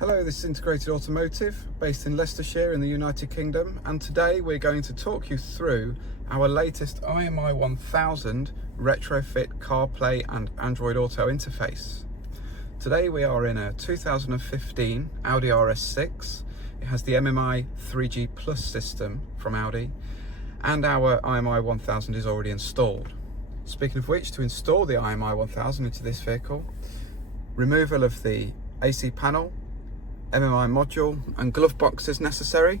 Hello, this is Integrated Automotive based in Leicestershire in the United Kingdom, and today we're going to talk you through our latest IMI 1000 Retrofit Carplay and Android Auto interface. Today we are in a 2015 Audi RS6. It has the MMI 3G Plus system from Audi, and our IMI 1000 is already installed. Speaking of which, to install the IMI 1000 into this vehicle, removal of the AC panel, MMI module and glove box is necessary.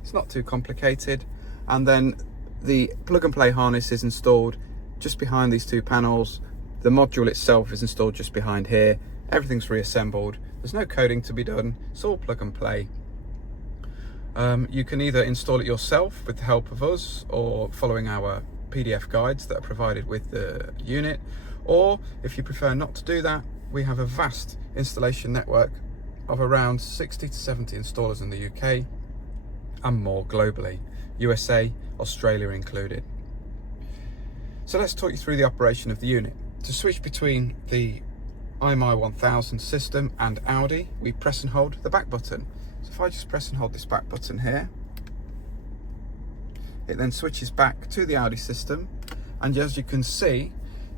It's not too complicated, and then the plug and play harness is installed just behind these two panels. The module itself is installed just behind here. Everything's reassembled. There's no coding to be done. It's all plug and play. You can either install it yourself with the help of us or following our PDF guides that are provided with the unit, or if you prefer not to do that, we have a vast installation network of around 60 to 70 installers in the UK and more globally, USA, Australia included. So let's talk you through the operation of the unit. To switch between the IMI 1000 system and Audi, we press and hold the back button. So if I just press and hold this back button here, it then switches back to the Audi system, and as you can see,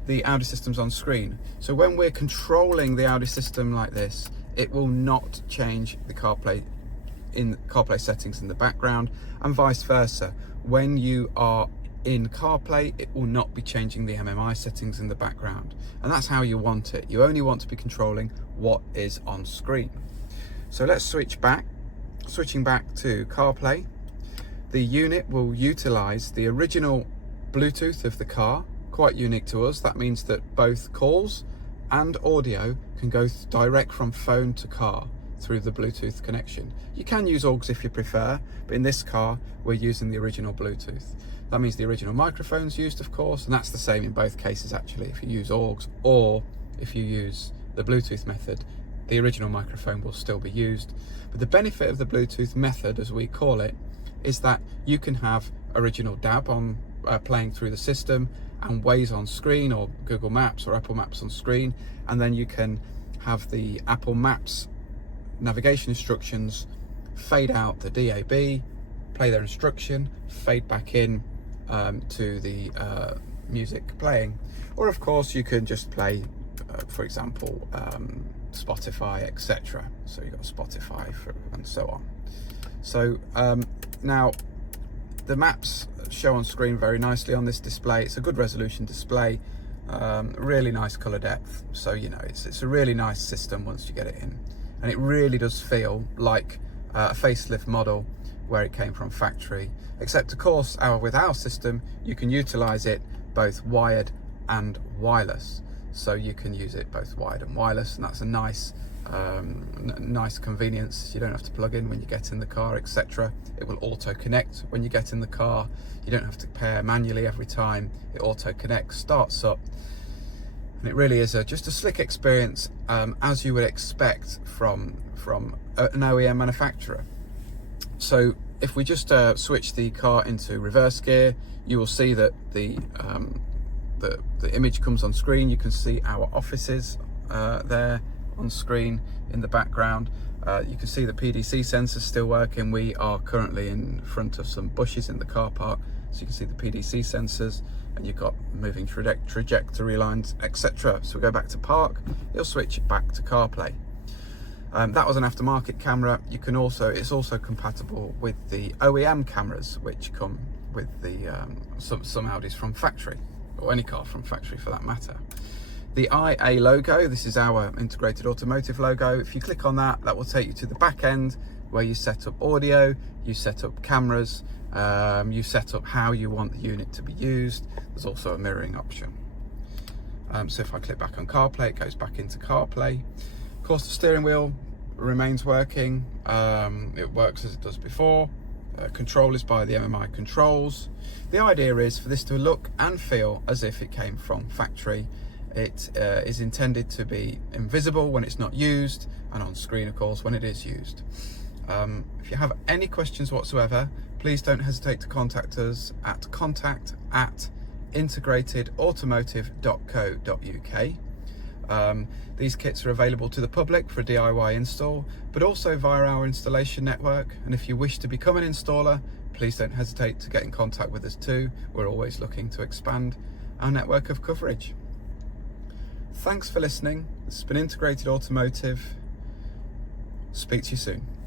the Audi system's on screen. So when we're controlling the Audi system like this, it will not change the CarPlay settings in the background, and vice versa. When you are in CarPlay, it will not be changing the MMI settings in the background, and that's how you want it. You only want to be controlling what is on screen. So let's switching back to CarPlay. The unit will utilize the original Bluetooth of the car, quite unique to us. That means that both calls and audio can go direct from phone to car through the Bluetooth connection. You can use AUX if you prefer, but in this car we're using the original Bluetooth. That means the original microphone's used, of course, and that's the same in both cases actually. If you use AUX or if you use the Bluetooth method, the original microphone will still be used. But the benefit of the Bluetooth method, as we call it, is that you can have original DAB on playing through the system and Waze on screen, or Google Maps or Apple Maps on screen, and then you can have the Apple Maps navigation instructions fade out the DAB, play their instruction, fade back in to the music playing. Or of course you can just play, for example, Spotify, etc. So you've got Spotify and so on. So now the maps show on screen very nicely on this display. It's a good resolution display, really nice color depth. So you know, it's a really nice system once you get it in, and it really does feel like a facelift model where it came from factory. Except of course, with our system, you can utilize it both wired and wireless. So you can use it both wired and wireless, and that's a nice convenience. You don't have to plug in when you get in the car, etc. It will auto connect when you get in the car. You don't have to pair manually every time. It auto connects, starts up, and it really is just a slick experience, as you would expect from an OEM manufacturer. So if we just switch the car into reverse gear, you will see that the image comes on screen. You can see our offices there on screen in the background. You can see the PDC sensors still working. We are currently in front of some bushes in the car park, so you can see the PDC sensors, and you've got moving trajectory lines, etc. So we go back to park, it'll switch back to CarPlay. That was an aftermarket camera. It's also compatible with the OEM cameras, which come with the some Audis from factory, or any car from factory for that matter. The IA logo, this is our Integrated Automotive logo. If you click on that, that will take you to the back end where you set up audio, you set up cameras, you set up how you want the unit to be used. There's also a mirroring option. So if I click back on CarPlay, it goes back into CarPlay. Of course, the steering wheel remains working. It works as it does before. Control is by the MMI controls. The idea is for this to look and feel as if it came from factory. It is intended to be invisible when it's not used, and on screen, of course, when it is used. If you have any questions whatsoever, please don't hesitate to contact us at contact@integratedautomotive.co.uk. These kits are available to the public for a DIY install, but also via our installation network. And if you wish to become an installer, please don't hesitate to get in contact with us too. We're always looking to expand our network of coverage. Thanks for listening. This has been Integrated Automotive. Speak to you soon.